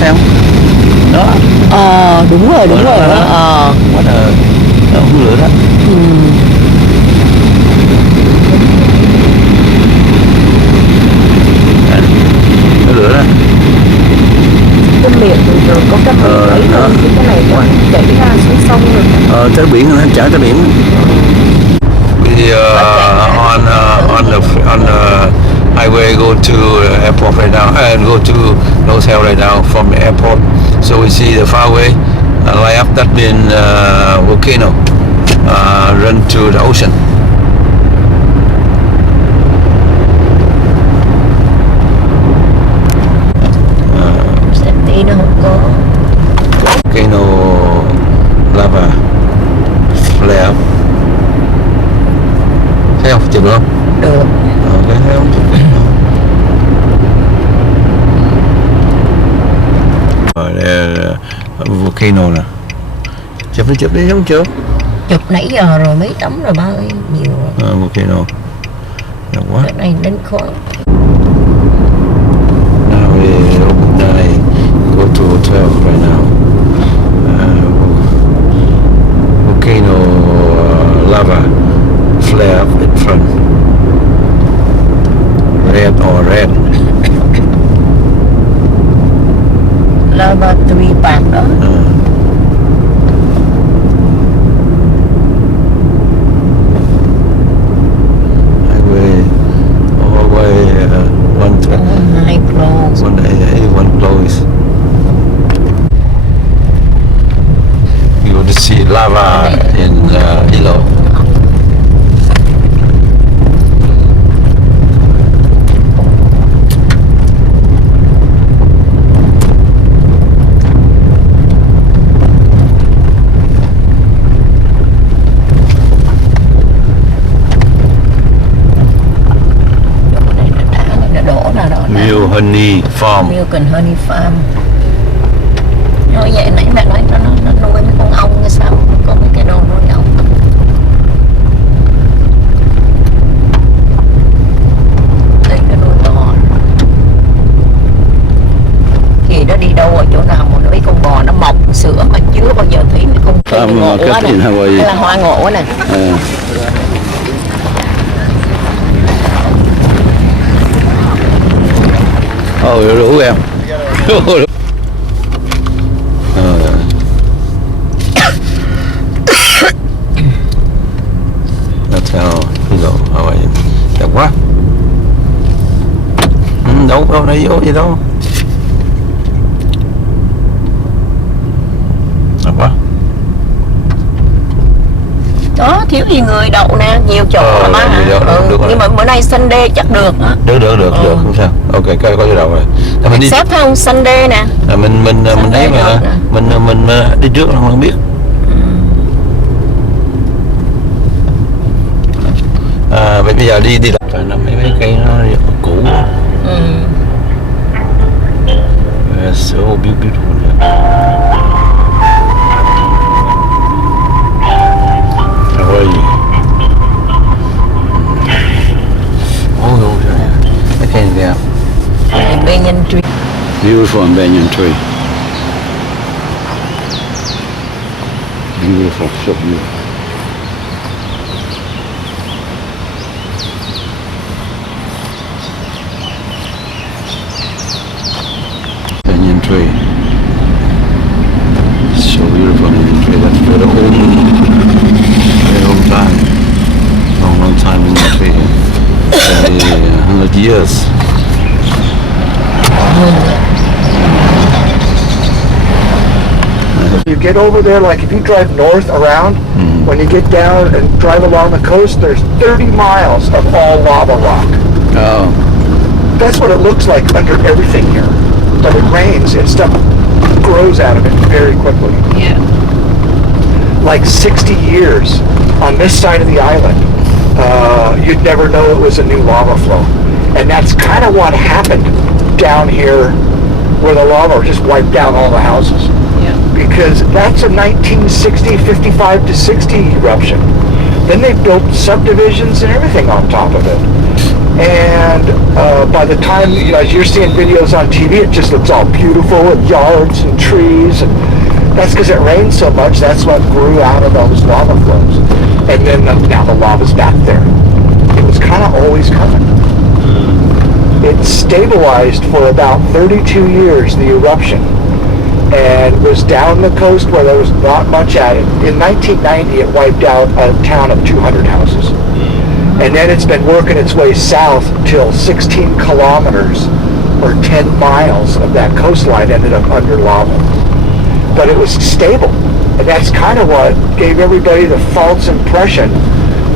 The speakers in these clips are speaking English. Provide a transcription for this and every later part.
thấy không? Đó. Đúng rồi. Quá là hung lửa đó. Cái lửa đó. Cái miệng rồi có cái miệng ấy thôi, chứ cái này nó chảy ra xuống sông rồi. Tới biển nó chở tới biển. We on the highway go to the airport right now and go to Nose Hill right now from the airport. So we see the far away light up that been volcano run to the ocean. Đi nó không có. Volcano lava flare up. Thấy không? Chụp được không? Được. Ok, thấy không? Đây là volcano nè. Chụp đi không chụp? Chụp nãy giờ rồi, mấy tấm rồi ba ơi, nhiều rồi. Volcano. Đẹp quá. Cái này lên khói. Now we open night, go to hotel right now. Volcano lava flare up in front. Red or red. Lava tùy bạc đó. Highway all the way 181 blows. You want to see lava in Hilo. Milk Honey Farm. Milk Honey Farm. Nói vậy nãy mẹ nói nó nuôi mấy con ong hay sao? Có mấy cái đồ nuôi ong. Đây nó nuôi bò. Kỳ nó đi đâu ở chỗ nào mà mấy con bò nó mọc sữa mà chưa bao giờ thấy mấy con cây ngộ quá nè. Hay là hoa ngộ quá nè. Đủ em. Hotel Hilo, Hawaii. Đẹp quá. Đâu đây vô gì đâu. Đẹp quá. Đó, thiếu gì người đậu nè, nhiều chỗ mà hả? Nhưng mà bữa nay Sunday chắc được á. Được, không sao. Ok, có chỗ đậu rồi. Mình đi xếp không Sunday nè. Mình thấy mà mình đi trước là không biết. Bây giờ đi lại là mấy cây nó cũ. It's so beautiful. Hawaii. I can't get. Banyan tree. Beautiful banyan tree. Beautiful, so beautiful. Banyan tree. So beautiful banyan tree. That's very old time. Long time in the tree. 100 years. You get over there, like if you drive north around, when you get down and drive along the coast, there's 30 miles of all lava rock. Oh. That's what it looks like under everything here. But it rains and stuff grows out of it very quickly. Yeah. Like 60 years on this side of the island, you'd never know it was a new lava flow. And that's kind of what happened down here where the lava just wiped out all the houses. Yeah. Because that's a 1960, 55 to 60 eruption. Then they built subdivisions and everything on top of it. And by the time, as you're seeing videos on TV, it just looks all beautiful and yards and trees. And that's because it rained so much. That's what grew out of those lava flows. And then now the lava's back there. It was kind of always coming. It stabilized for about 32 years, the eruption, and was down the coast where there was not much at it. In 1990, it wiped out a town of 200 houses. And then it's been working its way south till 16 kilometers or 10 miles of that coastline ended up under lava. But it was stable. And that's kind of what gave everybody the false impression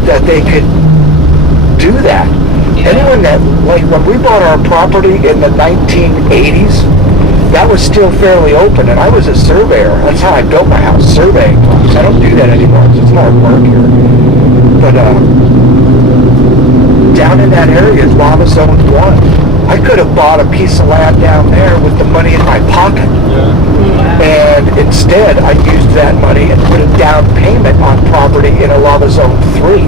that they could do that. Yeah. Anyone that, like when we bought our property in the 1980s, that was still fairly open, and I was a surveyor. That's how I built my house, surveying blocks. I don't do that anymore. It's hard work here. But down in that area is Lava Zone 1. I could have bought a piece of land down there with the money in my pocket. Yeah. And instead, I used that money and put a down payment on property in a Lava Zone 3.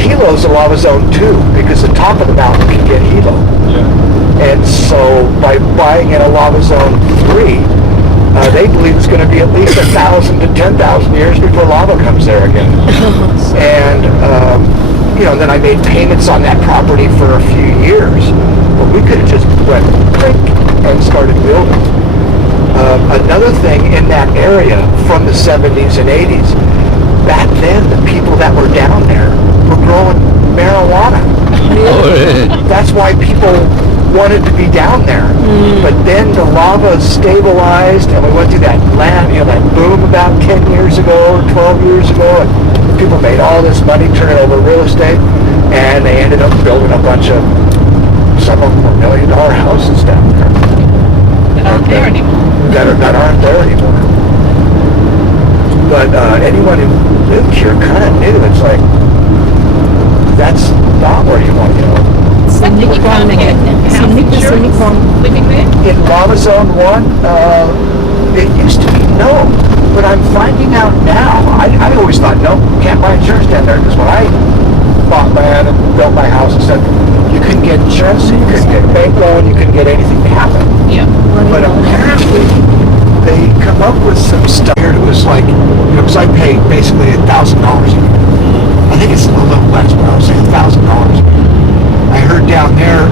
Hilo's a Lava Zone 2 because the top of the mountain can get Hilo. Yeah. And so by buying in a Lava Zone 3, they believe it's going to be at least 1,000 to 10,000 years before lava comes there again. And then I made payments on that property for a few years. But we could have just went click and started building. Another thing in that area from the 70s and 80s, back then the people that were down there were growing marijuana. That's why people wanted to be down there. But then the lava stabilized and we went through that that boom about 10 years ago or 12 years ago, and people made all this money turning over real estate, and they ended up building a bunch of, some of them were $1 million houses down there. That aren't there anymore. That aren't there anymore. But anyone who lived here kind of knew, it's like, that's not where you want to go. Living there? In Lava Zone 1, it used to be no, but I'm finding out now. I always thought, no, can't buy insurance down there, because when I bought land and built my house and said, you couldn't get insurance, you couldn't get a bank loan, you couldn't get anything to happen. Yeah. But apparently, they come up with some stuff here. It was like, because I paid basically $1,000 a year. I think it's a little less, but I would say $1,000 a year. I heard down there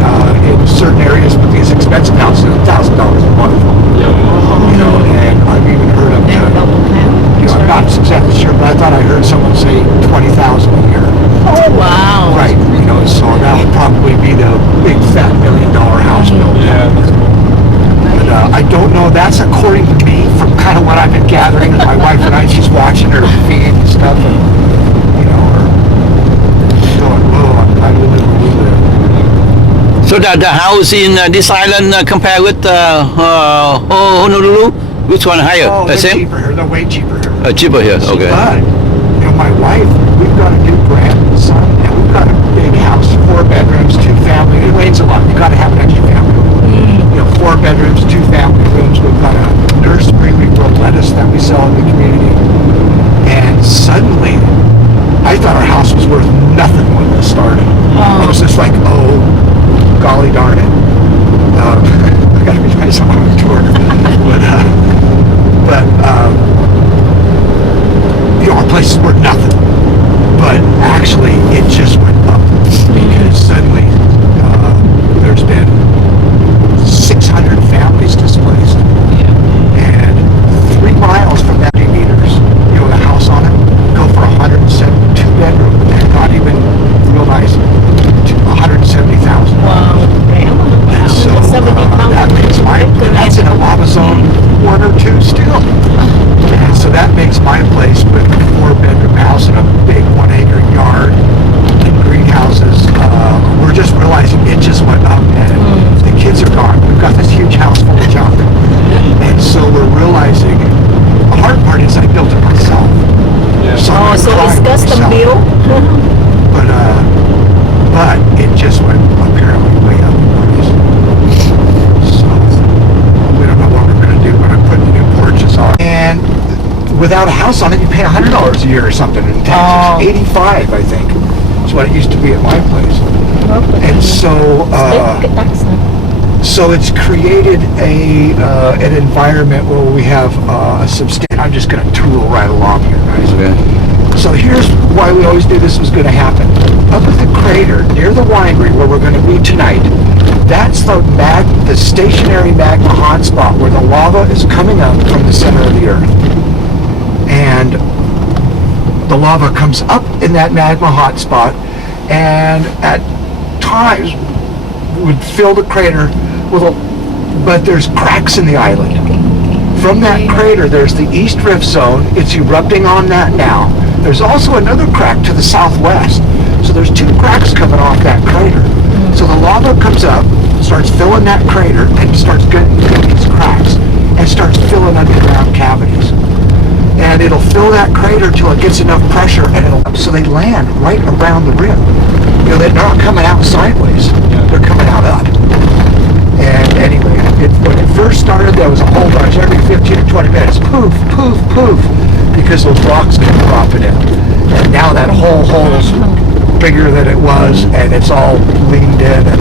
in certain areas with these expensive houses, $1,000 a month. And I've even heard of, I'm not exactly sure, but I thought I heard someone say $20,000 a year. Oh wow! Right, so that would probably be the big fat $1 million house built. Yeah, that's cool. But I don't know. That's according to me from kind of what I've been gathering. My wife and I, she's watching her feed and stuff, and her going, I live where we live. So the house in this island compared with Honolulu, which one higher? Oh, the they're same? cheaper here. They're way cheaper here. Cheaper here. Okay. But my wife, we've got a new grandson, and we've got a big house, 4 bedrooms, 2 family. It rains a lot. You got to have an extra family. 4 bedrooms, 2 family rooms. We've got a nursery. We grow lettuce that we sell in the community. And suddenly, I thought our house was worth nothing when this started. I was just like, oh, golly darn it. I got to be nice on my tour. But our place is worth nothing. But actually, it just went up because suddenly there's been 600 families displaced. And 3 miles from that meters, the house on it, go for 172 bedroom and not even real nice, 170,000. Wow. And so that makes that's in a Lava Zone 1 or 2 still. And so that makes my place with a 4-bedroom house and a big 1-acre yard and greenhouses. We're just realizing it just went up and the kids are gone. We've got this huge house full of junk. And so we're realizing the hard part is I built it myself. Yeah. So it's custom built? But it just went apparently way up in price. So we don't know what we're going to do when I put the new porches on. And without a house on it, you pay $100 a year or something in taxes. 85, I think, is what it used to be at my place. And so so it's created an environment where we have a substantial. I'm just going to tool right along here, guys. Okay. So here's why we always knew this was going to happen. Up at the crater near the winery where we're going to be tonight, that's the stationary magma hotspot where the lava is coming up from the center of the earth. And the lava comes up in that magma hotspot, and at times would fill the crater but there's cracks in the island. From that crater, there's the East Rift Zone. It's erupting on that now. There's also another crack to the southwest. So there's two cracks coming off that crater. So the lava comes up, starts filling that crater, and starts getting these cracks, and starts filling underground cavities. And it'll fill that crater till it gets enough pressure, and so they land right around the rim. You know, they're not coming out sideways. They're coming out up. And anyway, when it first started, there was a whole bunch. Every 15 or 20 minutes, poof, poof, poof, because those rocks kept dropping in. And now that whole hole's bigger than it was, and it's all leaned in. And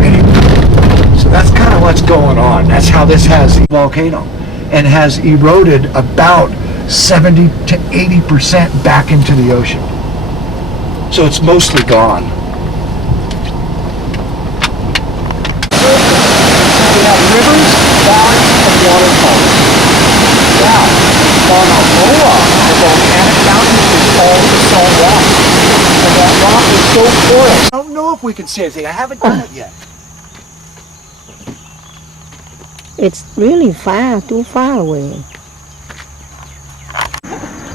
anyway, so that's kind of what's going on. That's how this has the volcano, and has eroded about 70 to 80% back into the ocean. So it's mostly gone. Rivers, ponds, and waterfalls. Now, Mauna Loa, the volcanic mountain, is all the salt rock. And that rock is so porous. I don't know if we can see anything. I haven't done it yet. It's really too far away.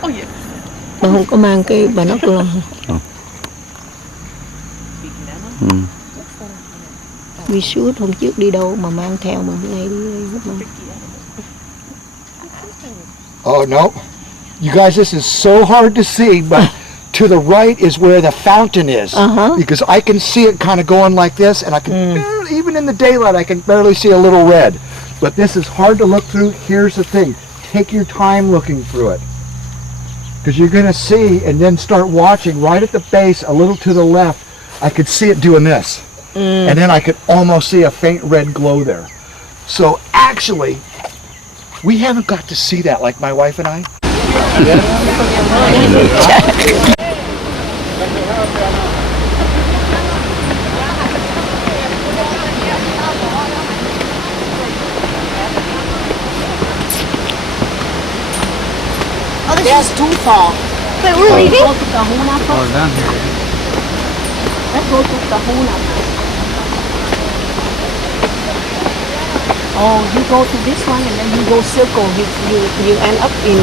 Oh yeah. Bà không có mang cái binocular. We shoot hôm trước đi đâu mà mang theo mà bữa nay đi hết mà. Oh no. You guys, this is so hard to see, but to the right is where the fountain is. Because I can see it kind of going like this, and I can barely, even in the daylight, I can barely see a little red. But this is hard to look through. Here's the thing. Take your time looking through it. Because you're going to see, and then start watching right at the base, a little to the left, I could see it doing this. And then I could almost see a faint red glow there. So actually, we haven't got to see that like my wife and I. Oh, this is too far. Wait, we're leaving? Let's go to Kahuna first. Let's go to Kahuna. Oh, you go to this one and then you go circle. You end up in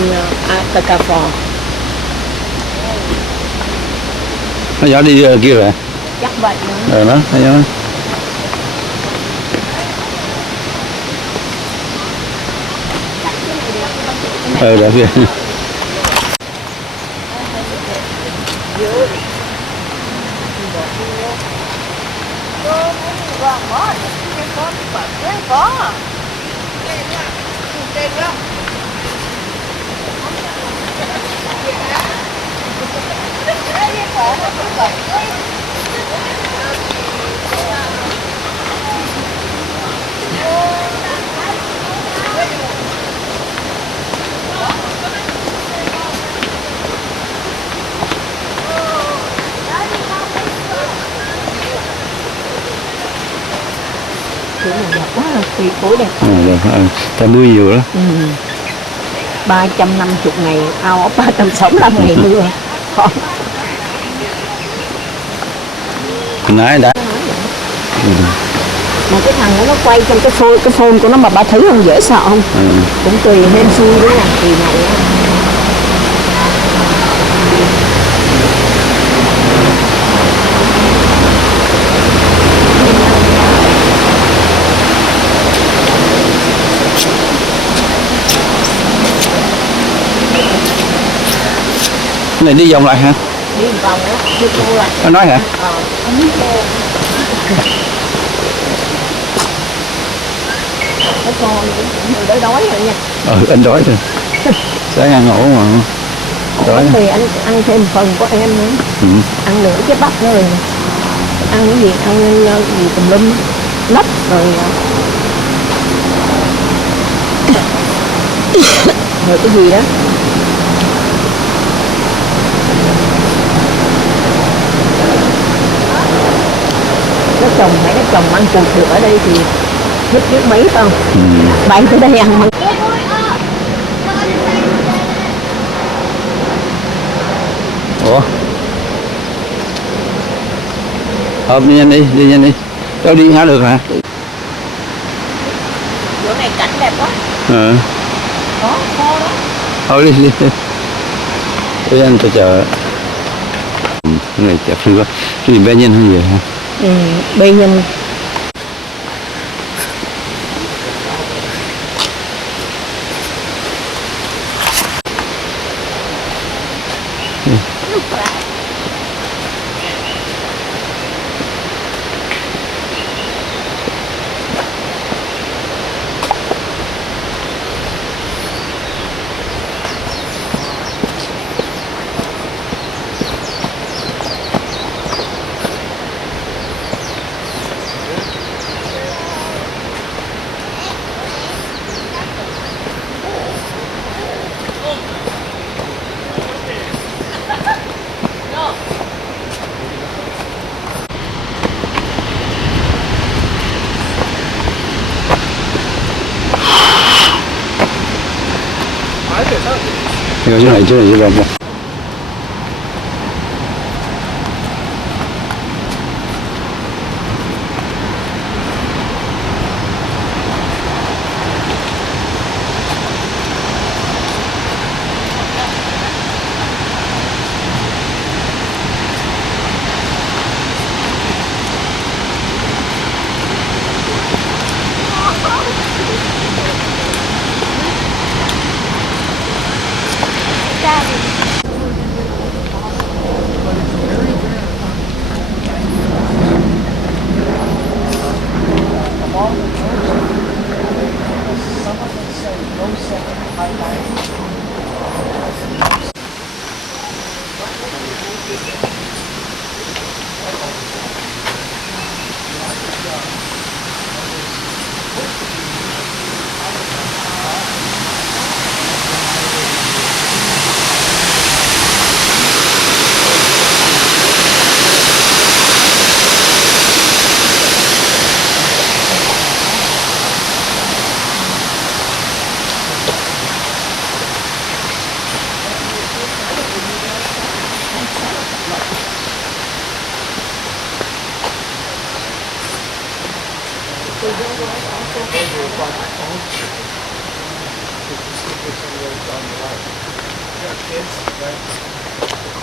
Takafra. Nó nhỏ đi kia rồi. Chắc vậy nữa. Đó, thấy không? Đó kia. Quá là tuyệt phố đẹp. Ta mưa nhiều đó. 350 ngày, ao 365 ngày mưa. Nãy đã. Mà cái thằng nó quay trong cái phone của nó mà bà thấy không, dễ sợ không? Cũng tùy hên xui đấy nha, tùy ngày á. Này đi vòng lại hả? Đi vòng á, đi vô lại. Nó nói hả? Cái con người đói rồi nha. Anh đói rồi. Sáng ăn ổ mà. Đói. Thì anh ăn thêm phần của em nữa. Ăn nửa cái bắp nữa rồi. ăn cái gì, ăn gì tùm lum, lóc rồi rồi cái gì đó. Nó trồng phải nó trồng ăn cụt được ở đây thì thích biết mấy không? Bay tới đây ăn măng. Ủa? Đi nhanh đi nhanh đi. Đâu đi hả được hả? Chỗ này cảnh đẹp quá. Đó, kho đó. Thôi đi. Đi anh cho chờ. Cái này chặt hơn quá. Cái gì bé nhân hay gì hả? Bê nhân. 이거 좀 이거 봐봐.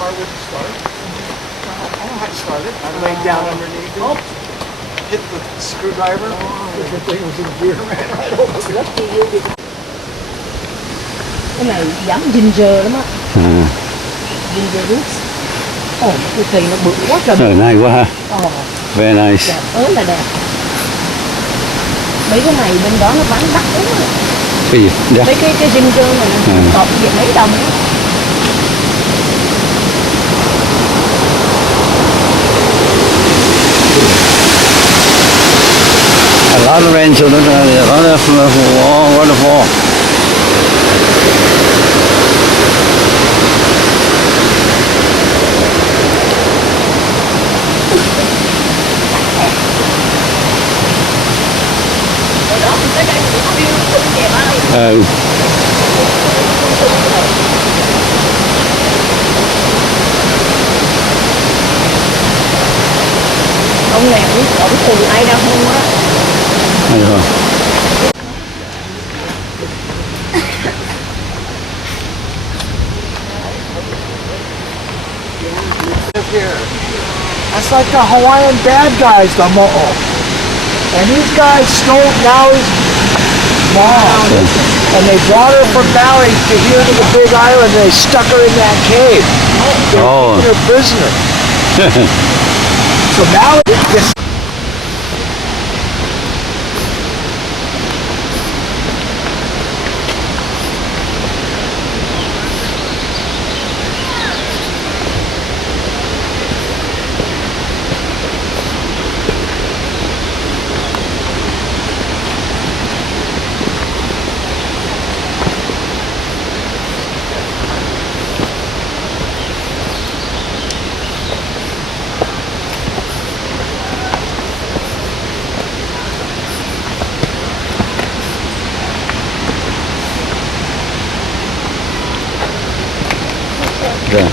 car wouldn't start. I know how to start it. I laid down underneath it, hit the screwdriver, the thing was in gear, ran right over it. Cái này giống ginger lắm á. Ginger roots. Ồ, cái cây nó bự quá trời. Nice quá ha. Very nice. Đẹp ớn là đẹp. Mấy cái này bên đó nó bán đắt lắm á. Cái gì? Dạ. Mấy cái ginger này cọp gì mấy đồng á. A lot of rain, so there's a lot of waterfall. Ông này ổng cùng ai đâu không á. Rồi. Here. That's like the Hawaiian bad guys, the mo'o. And these guys stole Maui's mom. And they brought her from Maui to here to the big island and they stuck her in that cave. They're keeping her prisoner. So Maui gets Yeah.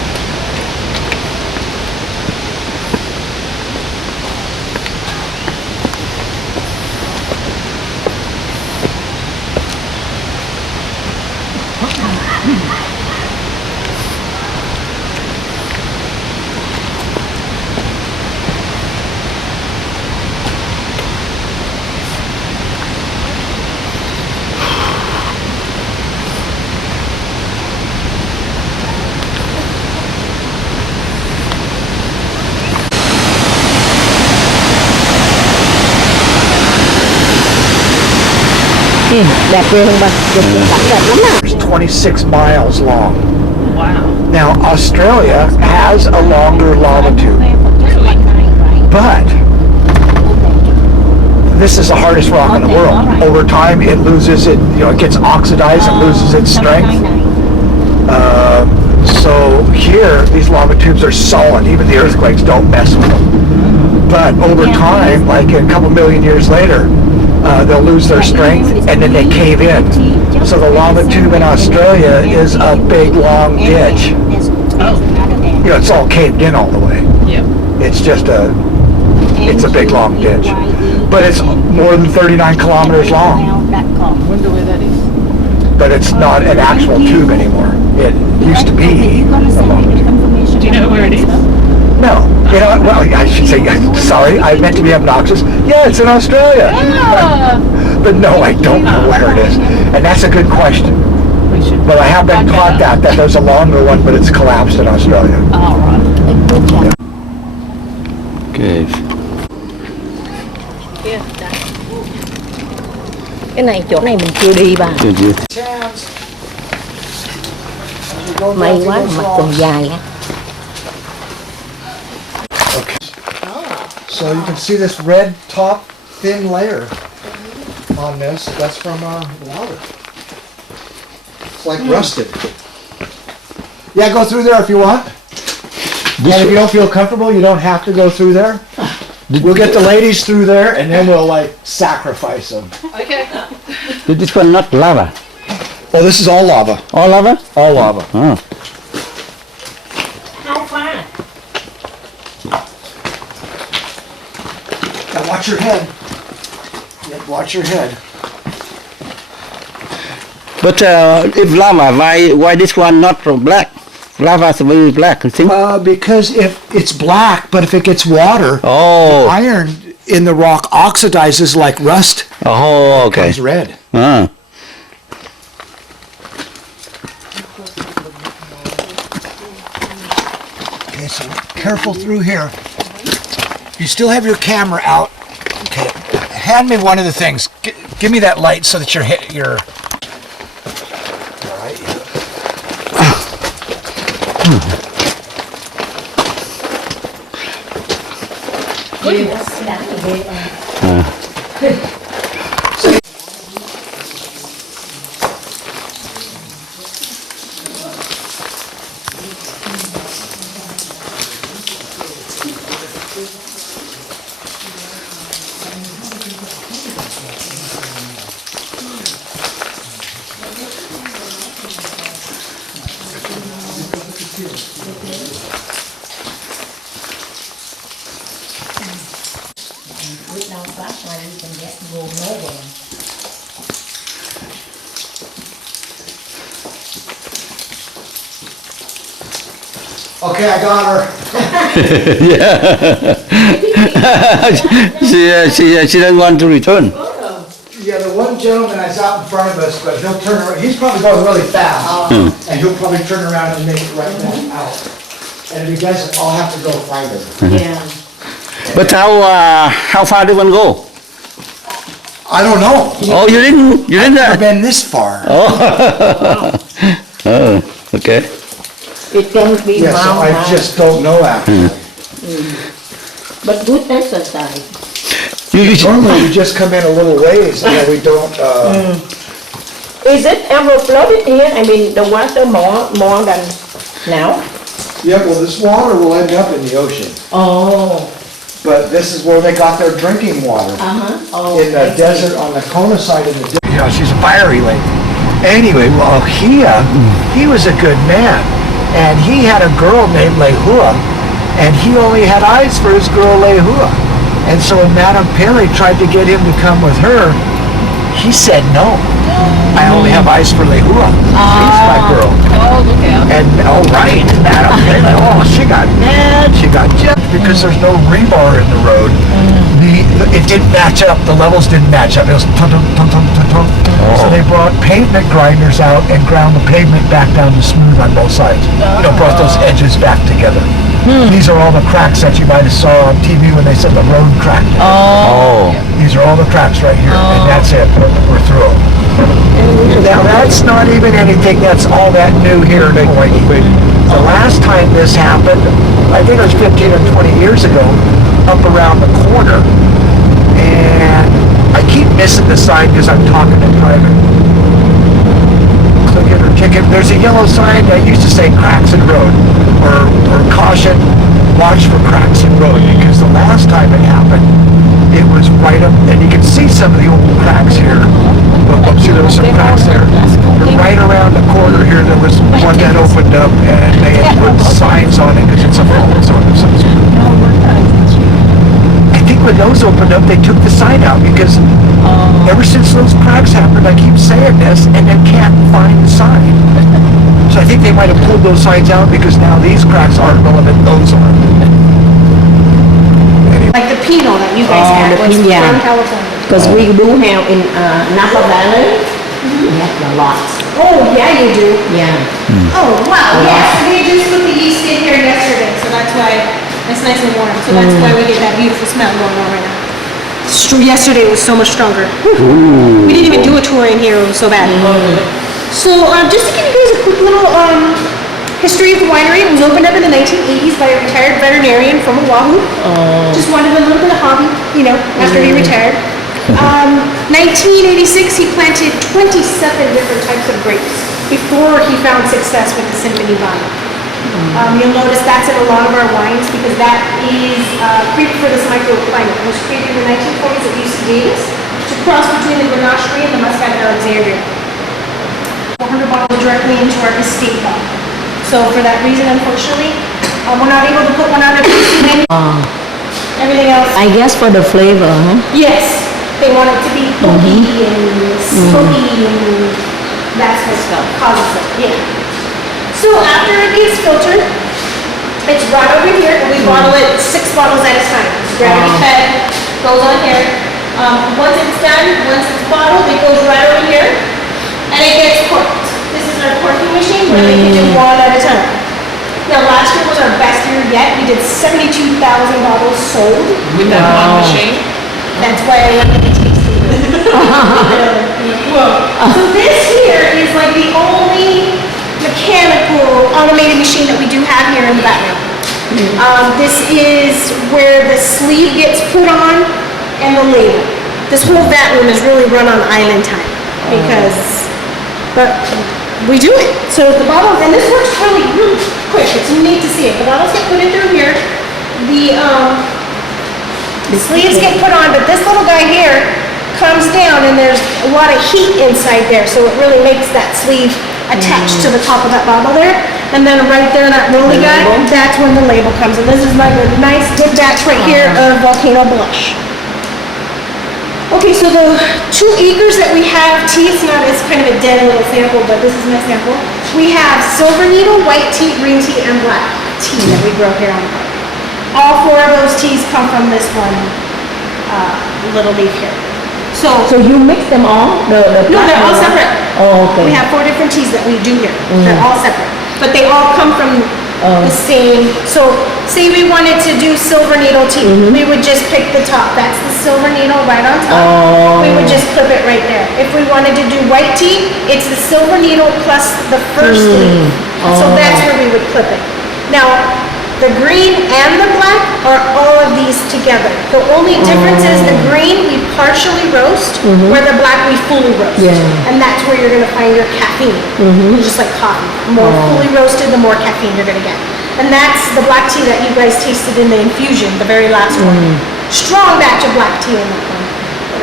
Đẹp ghê không ba? Đẹp đẹp lắm à. It's 26 miles long. Wow. Now, Australia has a longer lava tube, but this is the hardest rock in the world. Over time, it loses it, it gets oxidized and loses its strength. So here, these lava tubes are solid. Even the earthquakes don't mess with them. But over time, like a couple million years later, they'll lose their strength and then they cave in. So the lava tube in Australia is a big, long ditch. It's all caved in all the way. Yep. It's just it's a big, long ditch. But it's more than 39 kilometers long. Wonder where that is. But it's not an actual tube anymore. It used to be a long tube. Do you know where it is? No. Well, I should say, sorry, I meant to be obnoxious. Yeah, it's in Australia. But no, I don't know where it is. And that's a good question. We should. But I have been taught that there's a longer one, but it's collapsed in Australia. All right. Okay. Cái này chỗ này mình chưa đi bà. Chưa. May quá mặt còn dài ha. Okay. So you can see this red top thin layer on this. That's from water. It's like rusted. Yeah, go through there if you want. And if you don't feel comfortable, you don't have to go through there. We'll get the ladies through there, and then we'll sacrifice them. Okay. This one not lava. Oh, this is all lava. All lava? All lava. Oh. How far? Now watch your head. Yeah, watch your head. But if lava, why this one not black? Lava is very black, you think? Because if it's black, but if it gets water, Oh. iron in the rock oxidizes like rust. Oh, okay. It's red. Ah. Okay, so careful through here. You still have your camera out. Okay, hand me one of the things. Give me that light so that your. All right. Okay, I got her. Yeah. she doesn't want to return. Yeah, the one gentleman is out in front of us, but he'll turn around. He's probably going really fast, and he'll probably turn around and make it right back out. And if he doesn't, I'll have to go find her. Yeah. But how far do you want to go? I don't know. Oh, you didn't. I've never been this far. Oh. Oh, okay. It can be Yeah, so I mild, just don't know actually. but good exercise. Normally we just come in a little ways, and then we don't. Is it ever flooded here? I mean, the water more than now? Yeah, well, this water will end up in the ocean, Oh. but this is where they got their drinking water. Oh. In the desert, on the Kona side of the desert. You know, she's a fiery lady. Anyway, well, he was a good man. And he had a girl named Lehua, and he only had eyes for his girl Lehua. And so when Madame Pele tried to get him to come with her, he said no. I only have eyes for Lehua. She's my girl. Oh, look out. And right, Madame Pele, oh, she got mad. She got jealous because there's no rebar in the road. It didn't match up. The levels didn't match up. It was tum tum tum tum tum tum. So they brought pavement grinders out and ground the pavement back down to smooth on both sides. Brought those edges back together. These are all the cracks that you might have saw on TV when they said the road cracked. Oh. These are all the cracks right here, and that's it. We're through. Now that's not even anything. That's all that new here in Hawaii. The last time this happened, I think it was 15 or 20 years ago, up around the corner, and I keep missing the sign because I'm talking and driving. Click it or ticket. There's a yellow sign that used to say cracks in road, or caution, watch for cracks in road, because the last time it happened, it was right up, and you can see some of the old cracks here. See, there was some cracks there. But right around the corner here, there was one that opened up, and they had put signs on it because it's a fault zone or something. I think when those opened up, they took the sign out because ever since those cracks happened, I keep saying this, and they can't find the sign. So I think they might have pulled those signs out because now these cracks aren't relevant, those are. Like the Pinot that you guys had the was Pinot, yeah. from California. Because we do have in Napa Valley, we have a lot. Oh, yeah, you do. Yeah. Oh, wow, yes. We just put the yeast in here yesterday, so that's why it's nice and warm. So that's why we get that beautiful smell going on right now. Yesterday was so much stronger. We didn't even do a tour in here, it was so bad. So just to give you guys a quick little history of the winery, it was opened up in the 1980s by a retired veterinarian from Oahu. Just wanted a little bit of hobby, after he retired. 1986, he planted 27 different types of grapes before he found success with the cinnamon vine. You'll notice that's in a lot of our wines because that is created for this microclimate. It was created in the 1940s at UC Davis to cross between the Grenache and the Muscat Alexandria. 400 bottles directly into our estate bottle. So for that reason, unfortunately, we're not able to put one on every menu. Everything else. I guess for the flavor, huh? Yes, they want it to be pokey and smoky and that sort of stuff. Causes it, yeah. So after it gets filtered, it's brought over here, and we bottle it 6 bottles at a time. It's gravity fed, goes on here. Once it's done, once it's bottled, it goes right over here, and it gets corked. This is our corking machine where they can do one at a time. Now last year was our best year yet. We did 72,000 bottles sold. With that one machine? That's why I went to the tasting room. So this here is like the only mechanical automated machine that we do have here in the background. This is where the sleeve gets put on and the label. This whole vat room is really run on island time but we do it. So the bottles, and this works really quick. It's neat to see it. The bottles get put in through here. The sleeves get put on, but this little guy here comes down and there's a lot of heat inside there. So it really makes that sleeve attached to the top of that bottle there. And then right there, that rolly guy, that's when the label comes. And this is like a nice good batch right here of Volcano Blush. Okay, so the 2 acres that we have, tea, it's kind of a dead little sample, but this is my sample. We have silver needle, white tea, green tea, and black tea that we grow here on the farm. All 4 of those teas come from this one little leaf here. So you mix them all? No, they're all separate. Oh, okay. We have 4 different teas that we do here. They're all separate. But they all come from the same. So say we wanted to do silver needle tea. We would just pick the top. That's the silver needle right on top. We would just clip it right there. If we wanted to do white tea, it's the silver needle plus the first leaf. So that's where we would clip it. Now, the green and the black are all of these together. The only difference is the green we partially roast, where the black we fully roast. Yeah. And that's where you're gonna find your caffeine. Just like coffee. The more fully roasted, the more caffeine you're gonna get. And that's the black tea that you guys tasted in the infusion, the very last one. Strong batch of black tea in that one.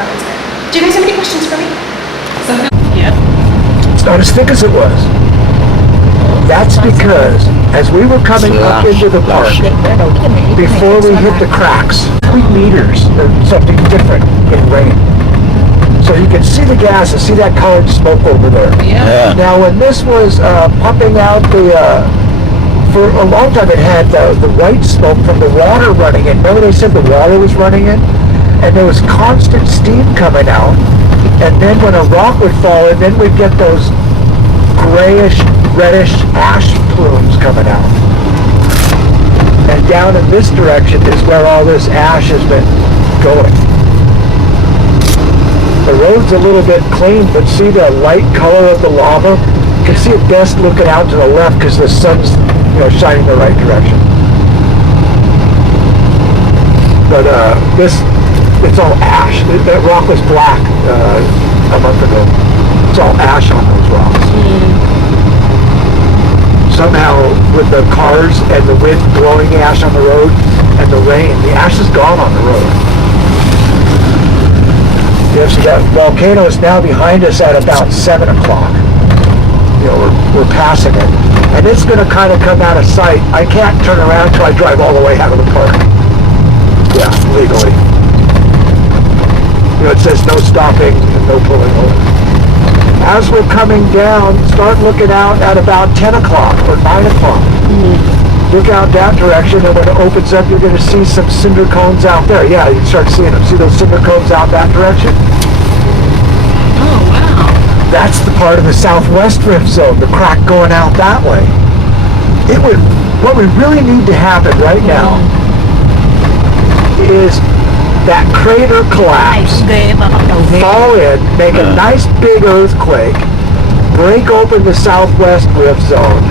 That one's good. Do you guys have any questions for me? Yeah. It's not as thick as it was. That's because As we were coming up into the park, before we hit the cracks, 3 meters or something different in rain. So you can see the gas and see that colored smoke over there. Yeah. Now when this was pumping out for a long time it had the white smoke from the water running in. Remember they said the water was running in? And there was constant steam coming out. And then when a rock would fall in, then we'd get those grayish, reddish ash plumes coming out. And down in this direction is where all this ash has been going. The road's a little bit clean, but see the light color of the lava? You can see it best looking out to the left because the sun's, shining the right direction. But it's all ash. That rock was black a month ago. It's all ash on those rocks. Somehow, with the cars and the wind blowing ash on the road and the rain, the ash is gone on the road. Yeah, so that volcano is now behind us at about 7 o'clock. We're passing it. And it's going to kind of come out of sight. I can't turn around until I drive all the way out of the park. Yeah, legally. It says no stopping and no pulling over. As we're coming down, start looking out at about 10 o'clock or 9 o'clock. Look out that direction, and when it opens up, you're going to see some cinder cones out there. Yeah, you can start seeing them. See those cinder cones out that direction? Oh, wow. That's the part of the southwest rift zone, the crack going out that way. What we really need to happen right now is that crater collapse, fall in, make a nice big earthquake, break open the southwest rift zone,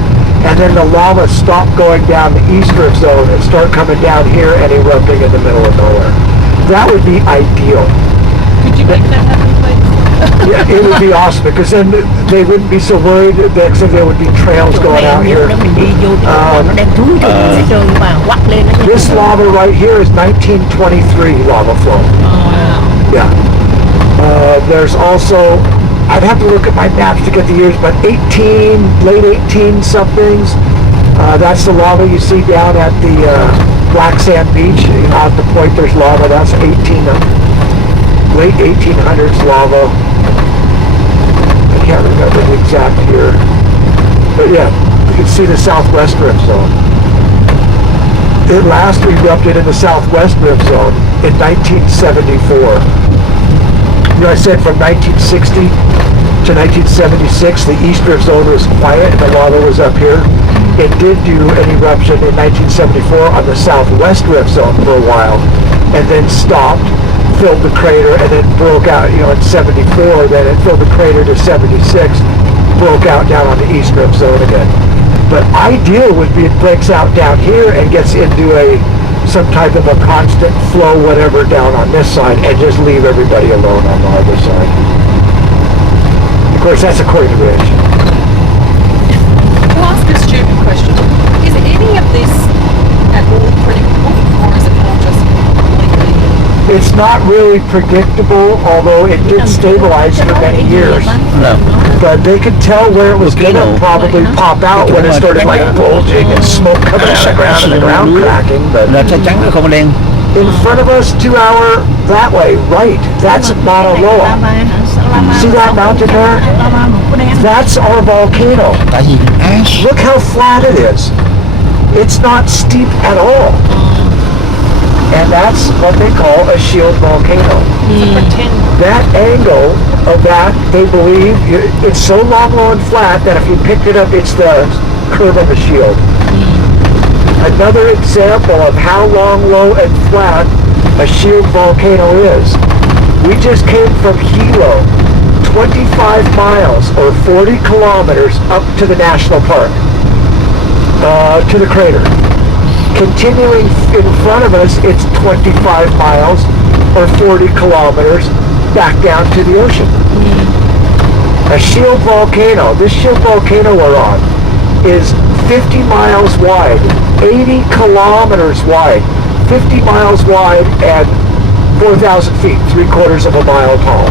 and then the lava stop going down the east rift zone and start coming down here and erupting in the middle of nowhere. That would be ideal. Could you make that happen, please? Yeah, it would be awesome because then they wouldn't be so worried that there would be trails going out here. This lava right here is 1923 lava flow. Oh, wow. Yeah. There's also, I'd have to look at my maps to get the years, but late 18 somethings. That's the lava you see down at the Black Sand Beach. Out the point there's lava. That's late 1800s lava. I can't remember the exact year. But yeah, you can see the southwest rift zone. It last erupted in the southwest rift zone in 1974. I said from 1960 to 1976, the east rift zone was quiet and the lava was up here. It did do an eruption in 1974 on the southwest rift zone for a while, and then stopped, filled the crater, and then broke out, in 74, then it filled the crater to 76, broke out down on the east rift zone again. But ideal would be it breaks out down here and gets into some type of a constant flow, whatever, down on this side, and just leave everybody alone on the other side. Of course, that's according to Rich. To ask a stupid question, is any of this at all predictable, or is it all just completely... It's not really predictable, although it did stabilize for many years. No. But they could tell where it was going to probably pop out when it started bulging and smoke coming out of the ground and the ground cracking. But Là chắc chắn nó không đen. in front of us, 2 hour that way, right, that's Mauna Loa. See that mountain there? That's our volcano. Tại vì ash. Look how flat it is. It's not steep at all. And that's what they call a shield volcano. That angle of that, they believe, it's so long, low, and flat that if you picked it up, it's the curve of a shield. Another example of how long, low, and flat a shield volcano is. We just came from Hilo, 25 miles or 40 kilometers up to the national park, to the crater. Continuing in front of us, it's 25 miles or 40 kilometers back down to the ocean. A shield volcano, this shield volcano we're on, is 50 miles wide, 80 kilometers wide, 50 miles wide and 4,000 feet, 3/4 of a mile tall.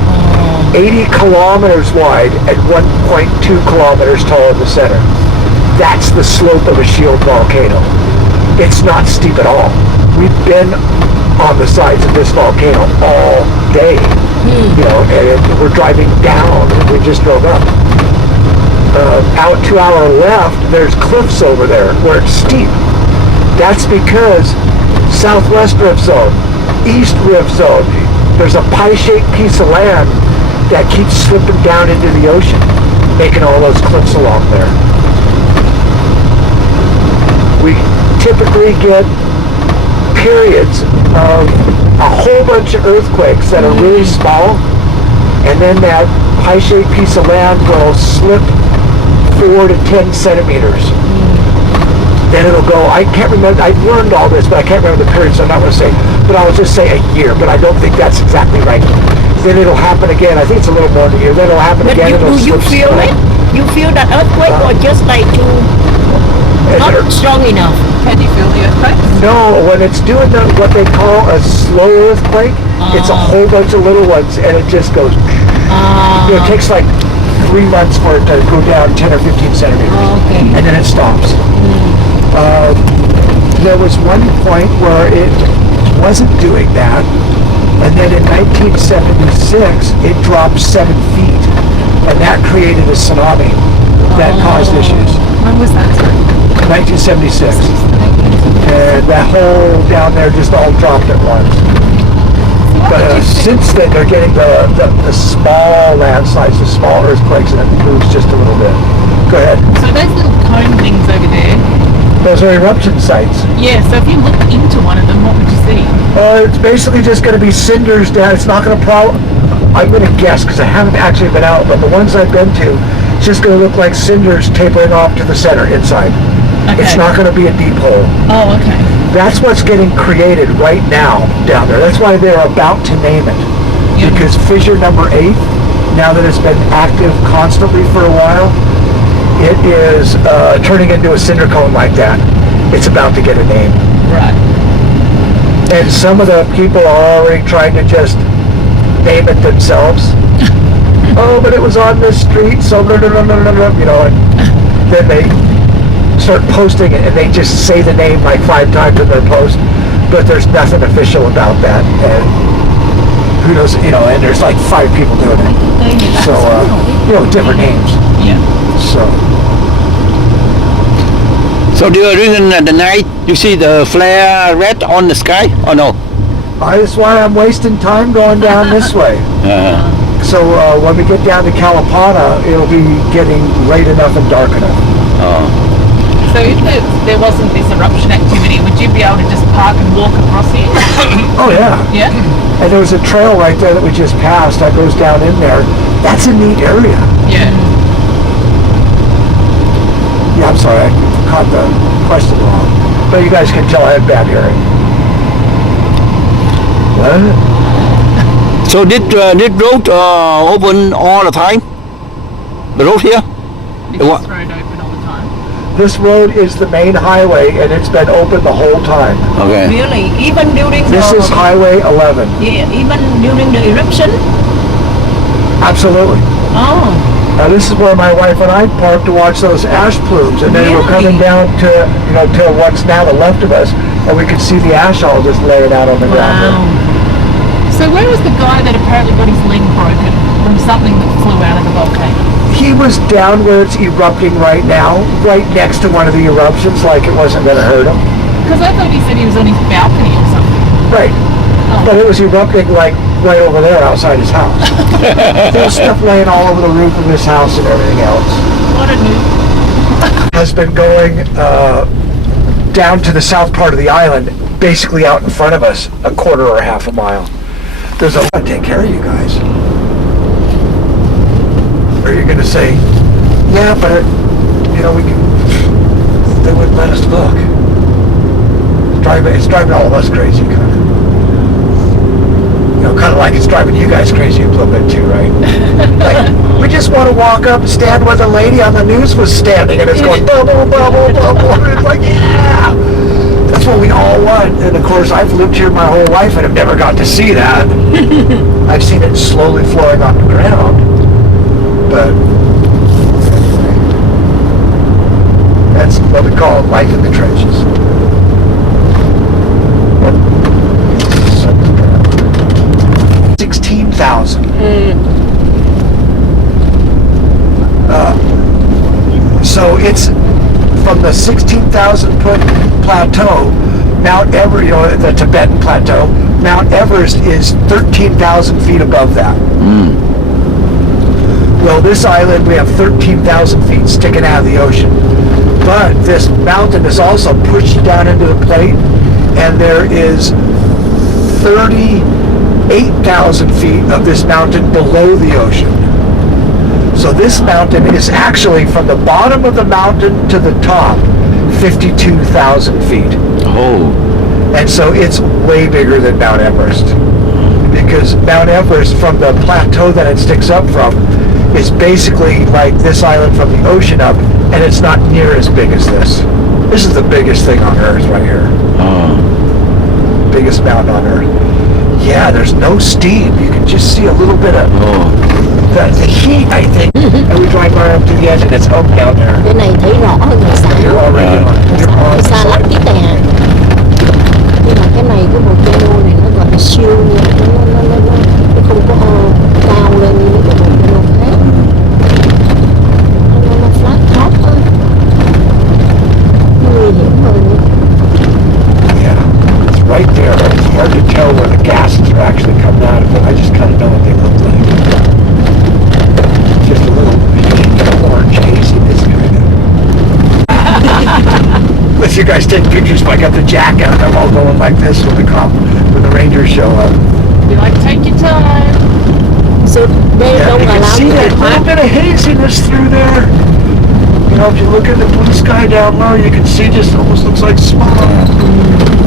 80 kilometers wide and 1.2 kilometers tall in the center. That's the slope of a shield volcano. It's not steep at all. We've been on the sides of this volcano all day, and we're driving down, and we just drove up. Out to our left, there's cliffs over there where it's steep. That's because southwest rift zone, east rift zone, there's a pie-shaped piece of land that keeps slipping down into the ocean, making all those cliffs along there. We typically get periods of a whole bunch of earthquakes that are really small, and then that pie-shaped piece of land will slip 4 to 10 centimeters. Then it'll go, I can't remember, I learned all this, but I can't remember the period, so I'm not going to say, but I'll just say a year, but I don't think that's exactly right. Then it'll happen again, I think it's a little more than a year, then it'll happen But again. do you feel it? You feel that earthquake or just like not strong enough? Can you feel the earthquake? No, when it's doing what they call a slow earthquake, it's a whole bunch of little ones, and it just goes, it takes like 3 months for it to go down 10 or 15 centimeters, and then it stops. There was one point where it wasn't doing that, and then in 1976 it dropped 7 feet, and that created a tsunami that caused issues. When was that? 1976, and that whole down there just all dropped at once. But since then they're getting the small landslides, the small earthquakes, and it moves just a little bit. Go ahead. So those little cone things over there. Those are eruption sites. Yeah, so if you looked into one of them, what would you see? It's basically just going to be cinders down. It's not going to I'm going to guess because I haven't actually been out, but the ones I've been to, it's just going to look like cinders tapering off to the center inside. Okay. It's not going to be a deep hole. Oh, okay. That's what's getting created right now down there. That's why they're about to name it. Yeah. Because fissure number 8, now that it's been active constantly for a while, it is turning into a cinder cone like that. It's about to get a name. Right. And some of the people are already trying to just name it themselves. Oh, but it was on this street, so and then they start posting it, and they just say the name like 5 times in their post, but there's nothing official about that, and who knows, and there's like 5 people doing it. So, different names. Yeah. So during the night, you see the flare red on the sky, or no? That's why I'm wasting time going down this way. So when we get down to Kalapana, it'll be getting late enough and dark enough. So if there wasn't this eruption activity, would you be able to just park and walk across here? Oh yeah. Yeah? And there was a trail right there that we just passed that goes down in there. That's a neat area. Yeah. Yeah, I'm sorry, I caught the question wrong. But you guys can tell I have bad hearing. What? So did road open all the time? The road here? Is this road open all the time? This road is the main highway, and it's been open the whole time. Okay. Really? Even during This is Highway 11. Yeah, even during the eruption? Absolutely. Oh. Now this is where my wife and I parked to watch those ash plumes, and then we're coming down to to what's now the left of us, and we could see the ash all just laying out on the ground there. So where was the guy that apparently got his leg broken from something that flew out of the volcano? He was down where it's erupting right now, right next to one of the eruptions, like it wasn't going to hurt him. Because I thought he said he was on his balcony or something. Right. But it was erupting like right over there outside his house. There's stuff laying all over the roof of his house and everything else. What a noob. Has been going down to the south part of the island, basically out in front of us, a quarter or half a mile. There's a lot to take care of you guys. Or you're going to say, yeah, but we can, they wouldn't let us look. It's driving all of us crazy, kind of. Kind of like it's driving you guys crazy a little bit too, right? Like, we just want to walk up and stand where the lady on the news was standing, and it's going bubble, bubble, bubble. And it's like, yeah, that's what we all want. And of course, I've lived here my whole life and have never got to see that. I've seen it slowly flowing on the ground, but anyway. what we call life in the trenches. 16,000. So it's from the 16,000 foot plateau, Mount Everest, the Tibetan plateau, Mount Everest is 13,000 feet above that. Well, this island, we have 13,000 feet sticking out of the ocean. But this mountain is also pushed down into the plate, and there is 38,000 feet of this mountain below the ocean. So this mountain is actually from the bottom of the mountain to the top, 52,000 feet. Oh. And so it's way bigger than Mount Everest. Because Mount Everest, from the plateau that it sticks up from, is basically like this island from the ocean up, and it's not near as big as this. This is the biggest thing on Earth right here. Oh. Biggest mountain on Earth. Yeah, there's no steam. You can just see a little bit of the heat, I think. And we drive right up to the edge, and it's up down there. Cái này thấy rõ hơn người xa. You're already on. You're on Người the xa lắc side. cái tè. Nhưng mà cái này, cái volcano này nó gọi là siêu nha. Nó không có cao lên như cái volcano khác. Nó flat top hơn. Nó nguy hiểm hơn nữa. Yeah, it's right there. It's hard to tell where the gases are actually coming out of it. I just kind of know what they look like. Just a little orange haziness kind of. Let you guys take pictures. But I got the jack out. I'm all going like this when the rangers show up. Be like, take your time. So đây Yeah, đâu you là can làm see cái that việc little thoát. bit of haziness through there. You know, if you look at the blue sky down low, you can see just almost looks like smoke.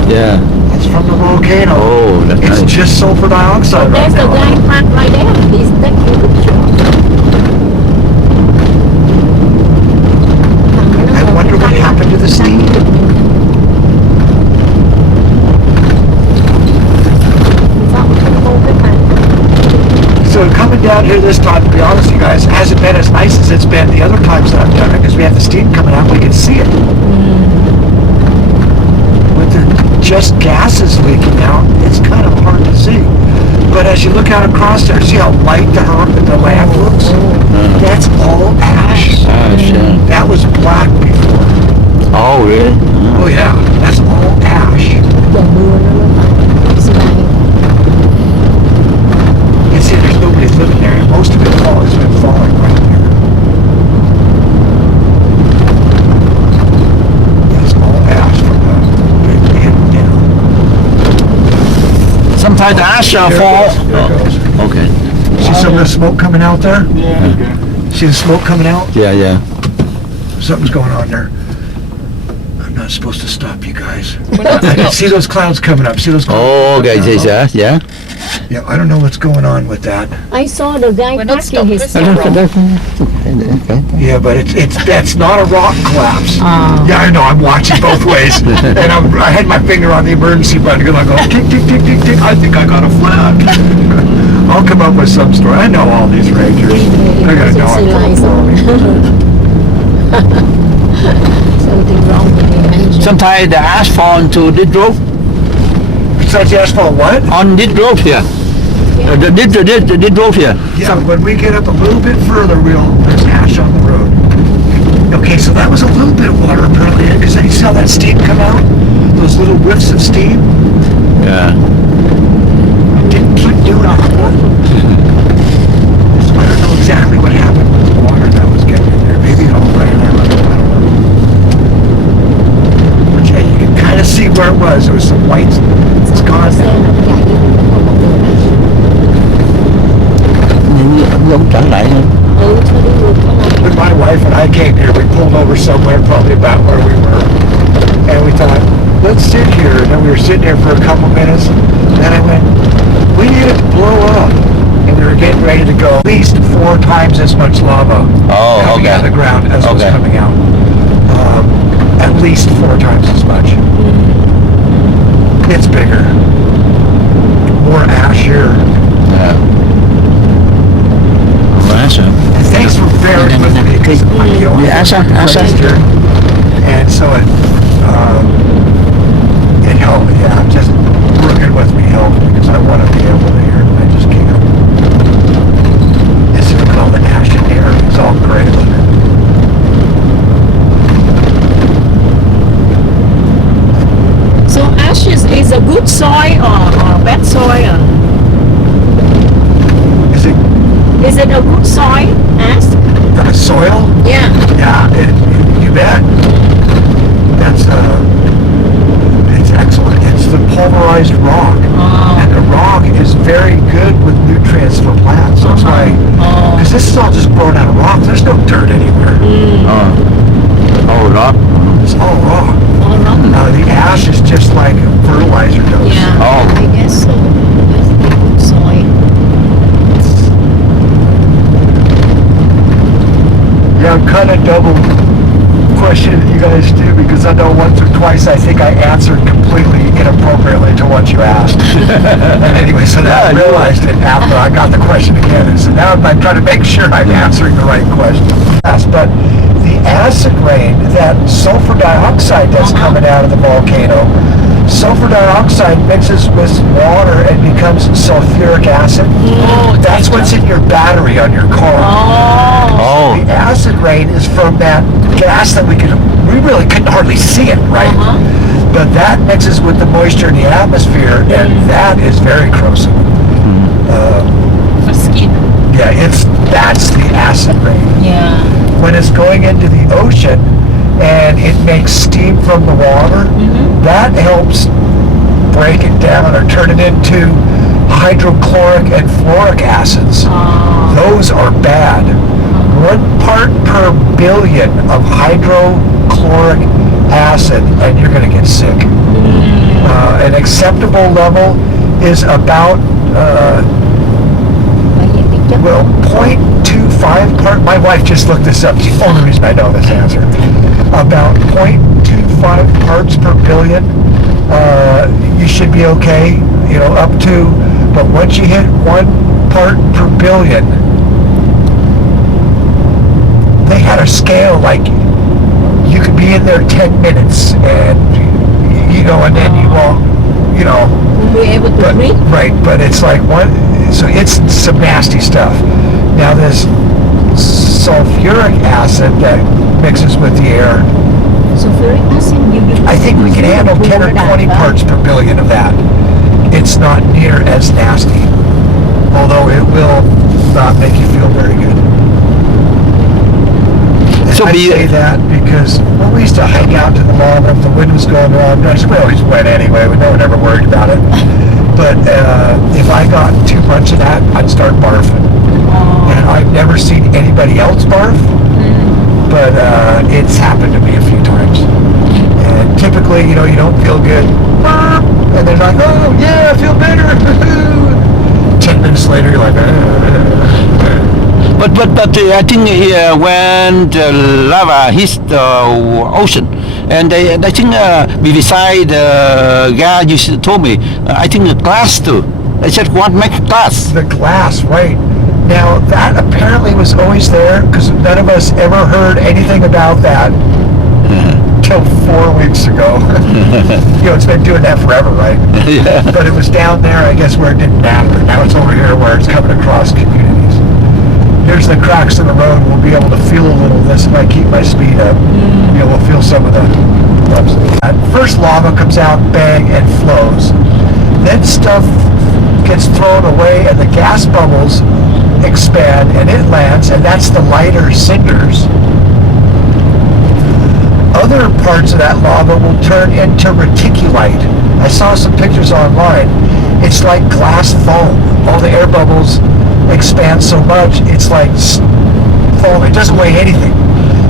Yeah. It's from the volcano. Oh, that's It's nice. just sulfur dioxide right There's the now. guy parked right there. He's taking picture. I wonder what happened to the steam. So coming down here this time, to be honest with you guys, hasn't been as nice as it's been the other times that I've done it, because we have the steam coming out, we can see it. With the just gases leaking out, it's kind of hard to see. But as you look out across there, see how light the land looks? That's all ash. Ash, yeah. That was black before. Oh, really? Oh yeah, that's all ash. Trời mưa nó bay. You see, there's nobody living there. Most of it has been falling right there. That's all ash from the hitting down. Sometimes the ash There it fall. goes. There it goes. Okay. See some of the smoke coming out there? Yeah. See the smoke coming out? Yeah, yeah. Something's going on there. I'm not supposed to stop you guys. I can see those clouds coming up. See those clouds? Oh, okay, coming up? yes, yeah. Yeah, I don't know what's going on with that. I saw the guy We're not parking his stopping. Okay. Yeah, but that's not a rock collapse. Oh. Yeah, I know. I'm watching both ways, and I had my finger on the emergency button because I go tick tick tick tick tick. I think I got a flat. I'll come up with some story. I know all these rangers. I gotta know Emergency lights on. Something wrong with the engine. Sometimes the ash fall into this road. Besides the asphalt, what? On this road here. This road here. Yeah, when we get up a little bit further, there's ash on the road. Okay, so that was a little bit of water apparently, because you see how that steam come out? Those little whiffs of steam? Yeah. Didn't keep doing it. So I don't know exactly what happened with the water that was getting in there. Maybe it all ran out. I don't know. But yeah, you can kind of see where it was. There was some white. It's gone Xe now. nó chạy nhưng mà không có người nào. Giống trở lại nữa. Ừ, cho đi ngược cái này. When my wife and I came here, we pulled over somewhere probably about where we were. And we thought, let's sit here. And then we were sitting here for a couple minutes. And then I went, we need it to blow up. And we were getting ready to go. At least 4 times as much lava Oh, coming okay. out of the ground as was Okay. coming out. At least 4 times as much. It's bigger. More ash here. Yeah. Well, that's Thanks for bearing with me because I'm the only Yeah, Asha. here. And so it helped. Yeah, just working with me helped because I want to be able to hear it. I just can't. It's called the action air. It's all great. So ashes is a good soil or bad soil? Is it a good soil? Ash? The soil? Yeah. Yeah, you bet. That's it's excellent. It's the pulverized rock, and the rock is very good with nutrients for plants. That's why, because this is all just grown out of rock. There's no dirt anywhere. Oh, rock. It's all rock. The ash is just like a fertilizer dose. Yeah. Oh. I guess so. That's the good soil. Yeah, I'm kind of double questioning you guys do because I know once or twice I think I answered completely inappropriately to what you asked. And anyway, so now I realized it after I got the question again. And so now I'm trying to make sure I'm answering the right question. Yes, but the acid rain, that sulfur dioxide that's coming out of the volcano, sulfur dioxide mixes with water and becomes sulfuric acid. That's what's in your battery on your car. Oh. The acid rain is from that gas that we really couldn't hardly see it, right? But that mixes with the moisture in the atmosphere, and that is very corrosive. For skin. Yeah, that's the acid rain. Yeah. When it's going into the ocean and it makes steam from the water, that helps break it down or turn it into hydrochloric and fluoric acids. Those are bad. 1 part per billion of hydrochloric acid and you're going to get sick. An acceptable level is about 0.25 part. My wife just looked this up. It's the only reason I know this answer. About 0.25 parts per billion. You should be okay, up to, but once you hit 1 part per billion, they had a scale like you could be in there 10 minutes and and then you won't, Be able to breathe? Right, but it's like so it's some nasty stuff. Now this sulfuric acid that mixes with the air, Sulfuric acid, I think we can handle 10 or 20 parts per billion of that. It's not near as nasty, although it will not make you feel very good. So I say that because when we used to hike out to the lava, if the wind was going wrong, we always went anyway. No one ever worried about it. But if I got too much of that, I'd start barfing. And I've never seen anybody else barf, but it's happened to me a few times. And typically, you don't feel good. And they're like, oh, yeah, I feel better. 10 minutes later, you're like, But I think when the lava hits the ocean, and I think beside the gas you told me, I think the glass too. I said what makes glass? The glass, right. Now, that apparently was always there because none of us ever heard anything about that till 4 weeks ago. It's been doing that forever, right? Yeah. But it was down there, I guess, where it didn't matter. Now it's over here where it's coming across communities. Here's the cracks in the road. We'll be able to feel a little of this if I keep my speed up. We'll feel some of the bumps. First lava comes out, bang, and flows. Then stuff gets thrown away and the gas bubbles expand and it lands, and that's the lighter cinders. Other parts of that lava will turn into reticulite. I saw some pictures online. It's like glass foam. All the air bubbles expand so much, it's like foam. It doesn't weigh anything.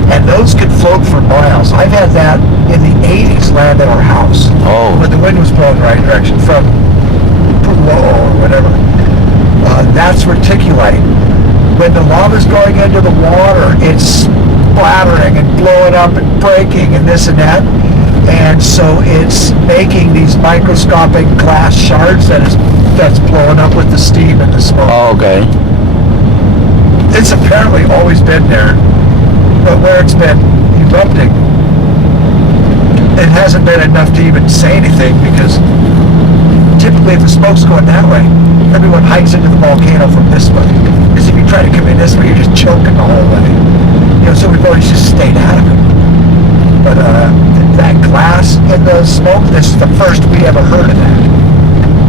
And those could float for miles. I've had that in the 80s land at our house. Oh. When the wind was blowing the right direction from low or whatever. That's reticulite. When the lava's going into the water, it's splattering and blowing up and breaking and this and that. And so it's making these microscopic glass shards that's blowing up with the steam and the smoke. Oh, okay. It's apparently always been there, but where it's been erupting, it hasn't been enough to even say anything because typically if the smoke's going that way, everyone hikes into the volcano from this way. Because if you try to come in this way, you're just choking the whole way. So we've always just stayed out of it. But that glass in the smoke, this is the first we ever heard of that.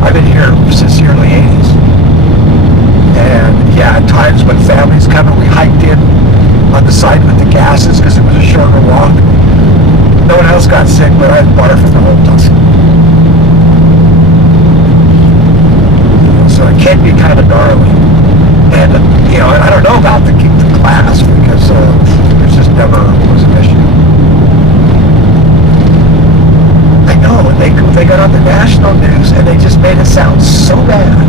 I've been here since the early 80s. And yeah, at times when families come and we hiked in on the side with the gases because it was a shorter walk. No one else got sick, but I had water from the whole tussle. So it can be kind of gnarly. And, I don't know about the glass because there's just never was an issue. I know, they got on the national news and they just made it sound so bad.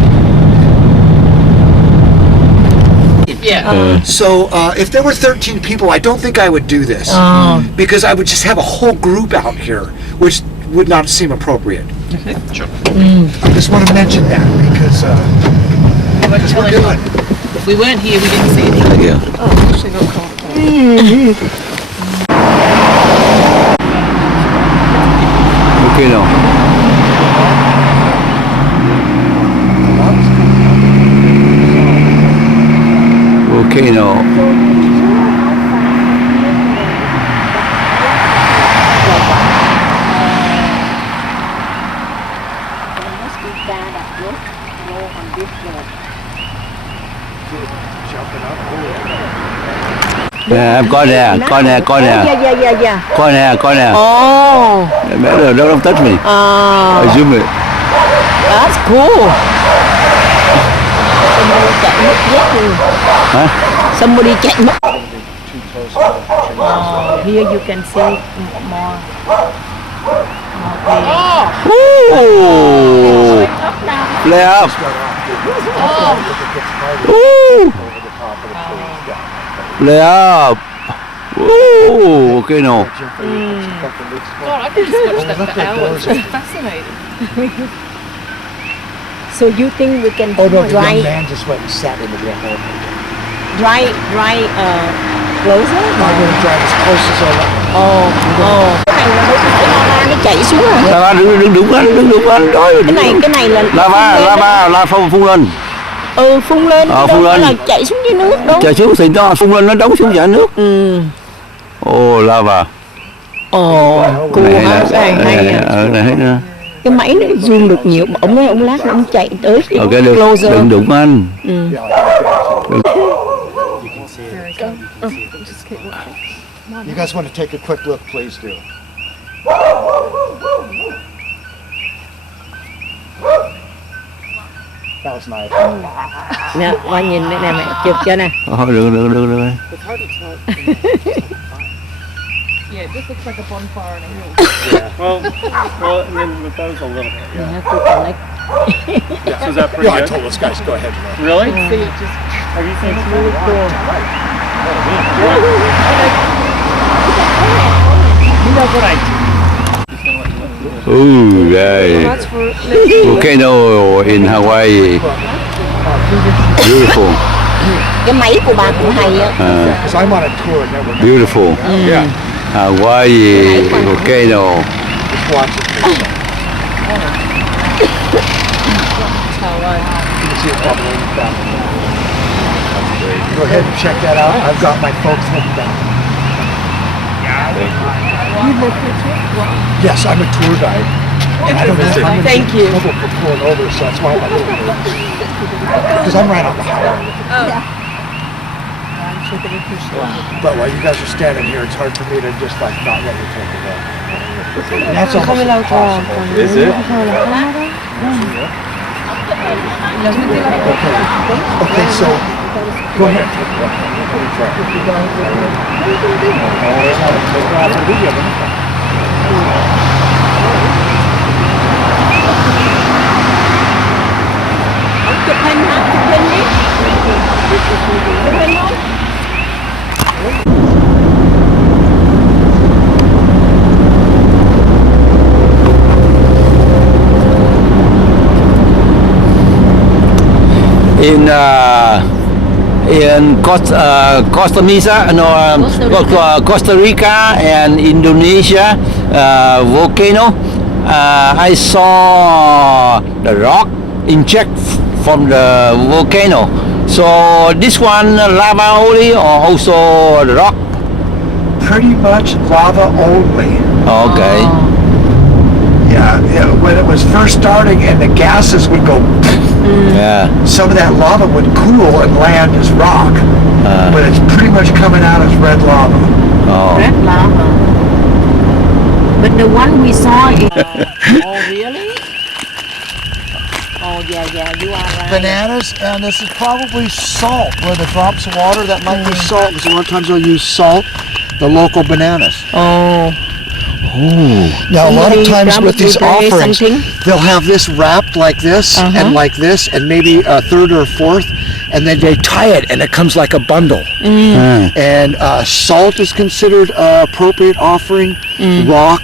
Yeah. So if there were 13 people, I don't think I would do this because I would just have a whole group out here, which would not seem appropriate. Sure. I just want to mention that because we're doing. If we weren't here, we didn't see anything. Thank you. Actually got Volcano. Volcano. Yeah, có nè. Yeah, yeah, yeah, yeah. Có nè. Oh. Don't touch me. Zoom it. That's cool. Somebody chạy mất dép luôn. Hả? Somebody chạy mất. Here you can see more. Ooh. Flare up. Ooh. Flare up. Ooh. Volcano. God, I could just watch that for hours. It's fascinating. So you think we can Oh no, the young dry man just went and sat in the real hole. closer? I'm going to drive as close as I want. Cái này là lava nó chảy xuống rồi. Lava đừng đụng anh rồi. Cái này là Lava phun lên. Phun lên. Phun lên. Là chảy xuống dưới nước đâu. Chảy xuống thì nó phun lên nó đóng xuống chảy nước. Lava. Cool ha. Cái Này hết nữa. cái máy nó zoom được nhiều, ông nói ông lát nữa ông chạy tới Ok, closer. đừng đụng anh. You guys want to take a quick look, please do. That was nice. Nè, qua nhìn đây nè mẹ, chụp cho nè. Được. Yeah, it just looks like a bonfire in a hill. Well, and then with those a little bit. You have to connect. So is that pretty Yeah, I good? told those guys, go ahead. Really? See it just. Have you seen It's really cool. You know what I do? Ooh, yeah. That's for. Volcano in Hawaii. Beautiful. Cái máy của bà cũng hay á. So I'm on a tour and never Beautiful. Yeah. Hawaii volcano. just watch it. You can see it bubbling down. Go ahead and check that out. I've got my folks looking down. Yes, I'm a tour guide. And I don't know. I'm Thank you. trouble for pulling over, so that's why I'm a little bit. Because I'm right on the highway. But while you guys are standing here, it's hard for me to just like not let you take a look. And that's almost impossible. Is it? Okay, so go ahead. Chụp hình hả? Chụp hình đi. Chụp hình không? In Costa Rica and Indonesia, volcano. I saw the rock inject from the volcano. So this one lava only or also the rock? Pretty much lava only. Okay. Yeah, when it was first starting and the gases would go, Yeah. some of that lava would cool and land as rock. But it's pretty much coming out as red lava. Oh. Red lava. But the one we saw is... oh, really? Oh, yeah, you are right. Bananas, and this is probably salt. Where the drops of water, that might be salt, because a lot of times they'll use salt, the local bananas. Oh. Now, a lot of times with these probably bury offerings, something. they'll have this wrapped like this, and like this, and maybe a third or a fourth, and then they tie it, and it comes like a bundle. And salt is considered appropriate offering, rock,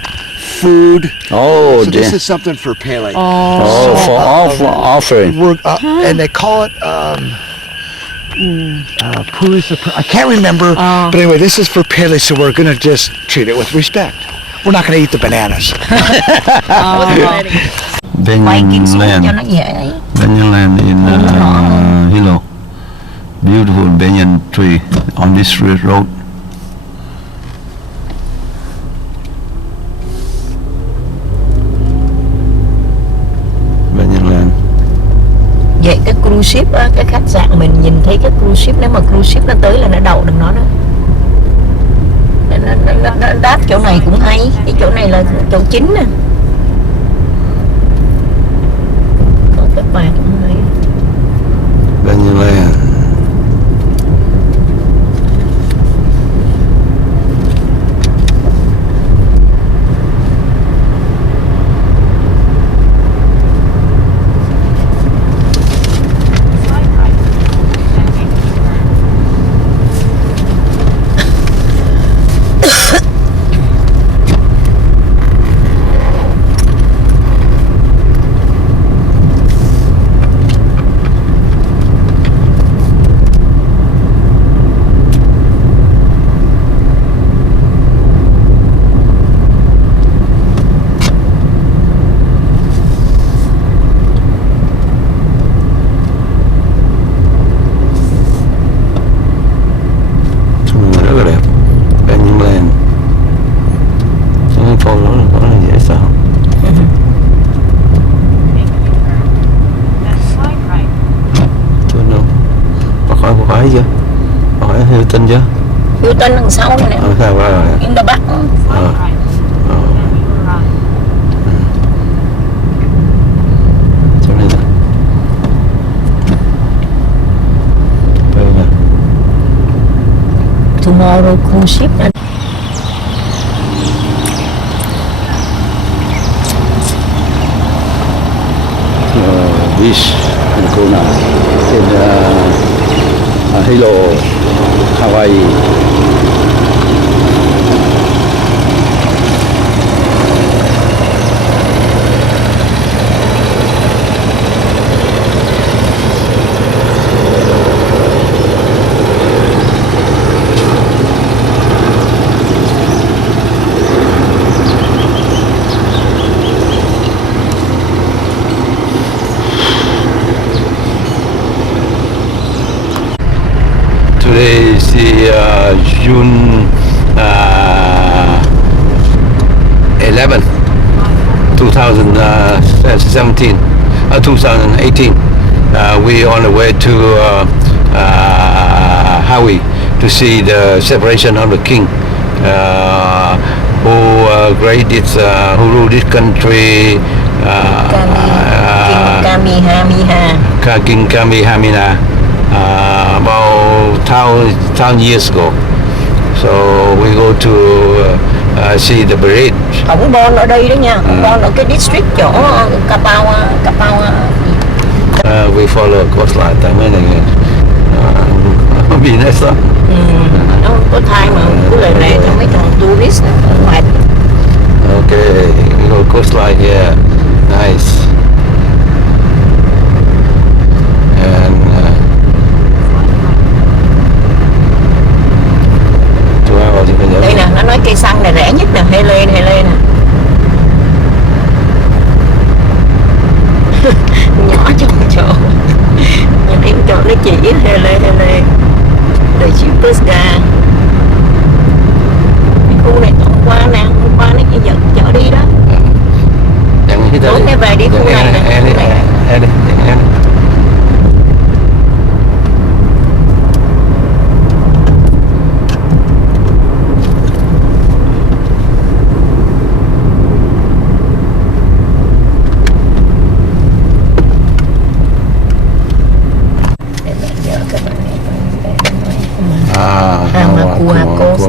food. Oh, So dear. this is something for Pele. Oh, for offering. And they call it I can't remember, but anyway, this is for Pele, so we're going to just treat it with respect. We're not going to eat the bananas. Banyan Cho land. nó dễ. Banyan land in Hilo. Beautiful banyan tree on this road. Banyan land. Vậy cái cruise ship á, cái khách sạn mình nhìn thấy cái cruise ship, nếu mà cruise ship nó tới là nó đậu được nó đó. Nó đáp chỗ này cũng hay, cái chỗ này là chỗ chính nè. Có cái bạc cũng hay. Banyan land. Rất là đẹp. Banyan land. Cái phone nó là dễ sao? Chưa đâu. Bà khỏi chưa? Bà khỏi theo tin chưa? Yêu tên đằng sau này nè, Khai qua rồi. in the back. Chỗ này nè. Đây nè. Tomorrow cruise ship. Beach in Kona in Hilo, Hawaii. Today is the June 11, 2017, 2018. We on the way to Hawaii to see the separation of the king who created, who ruled this country. King Kamehameha. About 1,000 years ago. So we go to see the parade. Hỏng bon ở đây đó nha, hỏng bon ở cái district chỗ Kapawa. We follow a coastline. Tại mấy này bị nét sao? Nó không có time mà cứ lề cho mấy thằng tourist ở ngoài. Okay, we go coastline here. Nice. And 2 hours. Đây nè, nó nói cây xăng này rẻ nhất nè, Hele nè.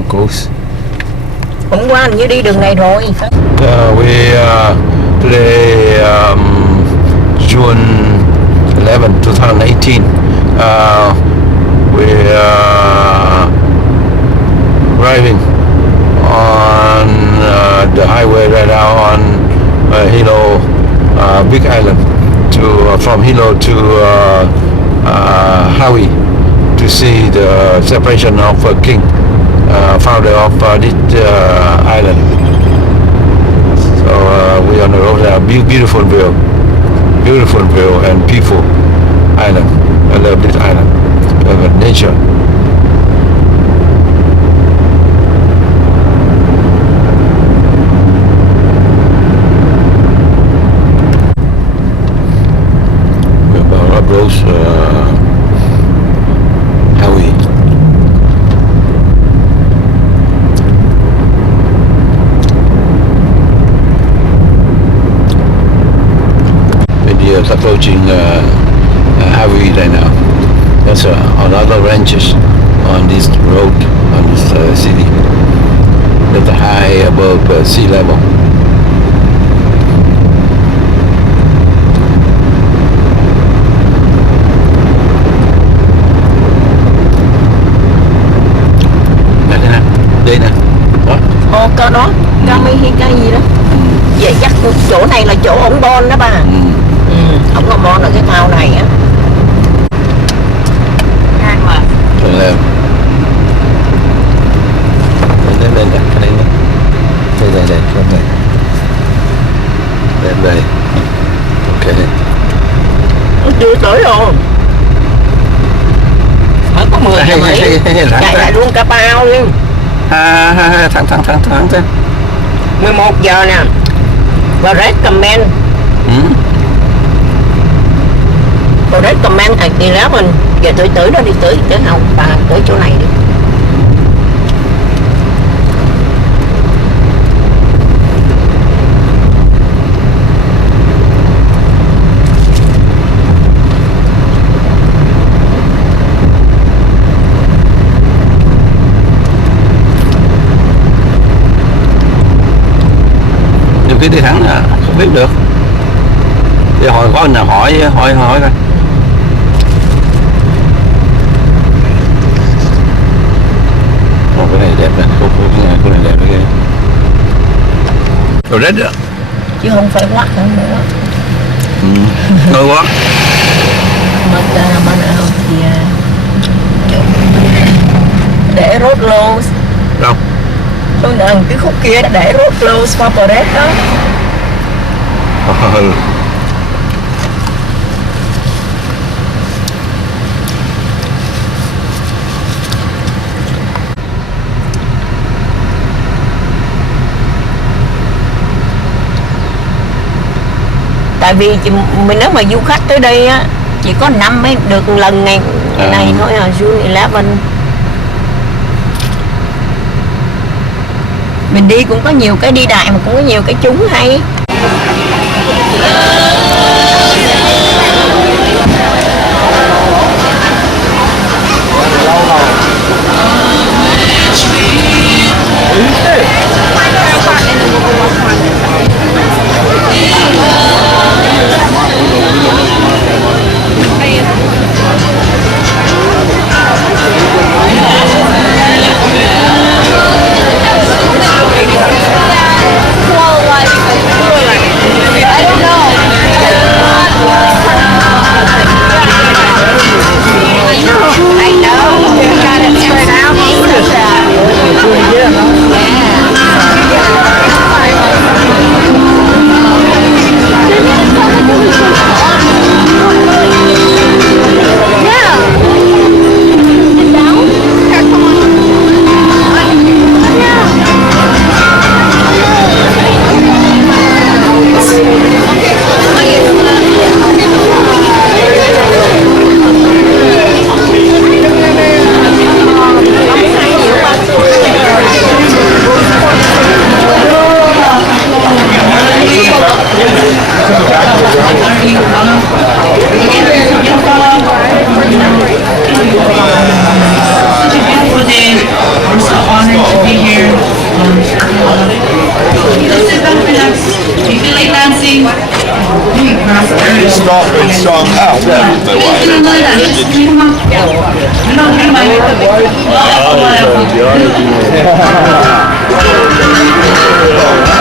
Coast. Hôm qua hình như đi đường này rồi. We today June 11, 2018. We driving on the highway right now on Hilo, Big Island, to from Hilo to Hawaii to see the separation of King, founder of this island. So we on the road. Beautiful view and peaceful island. I love this island. Nature. We're about up those Hawaii. We're approaching Hawaii right now. There's a lot of ranches on this road, on this city. That's high above sea level. Nè, thế nè, đây nè, đó. Ồ, có đó, cây hay cây gì đó. Vậy chắc chỗ này là chỗ ổng bon đó ba. Ổng có bon ở cái thao này á. Ngang mà. Turn left. Lên đặt cái này nè. Đây, con này. Đây. Ok. Chưa tới rồi. Mới có 10 giờ mấy. Chạy lại luôn cả bao luôn. Thẳng thế. 11 giờ nè. Và recommend. Và recommend at 11. Giờ tôi tới đó đi tới không bà tới chỗ này đi. Nhiều khi đi thẳng là không biết được. Để hỏi có anh nào hỏi coi. Cái này đẹp nè, cái này đẹp đấy kìa. Rồi đó. Chứ không phải quát nữa. Ngon quá. Mà nào thì để road low. Đâu? Tôi nhận cái khúc kia để road low favorite đó. Tại vì mình nếu mà du khách tới đây á chỉ có năm mới được lần ngày này thôi à, June 11. Mình đi cũng có nhiều cái đi đại mà cũng có nhiều cái trúng hay. Well, like my wife.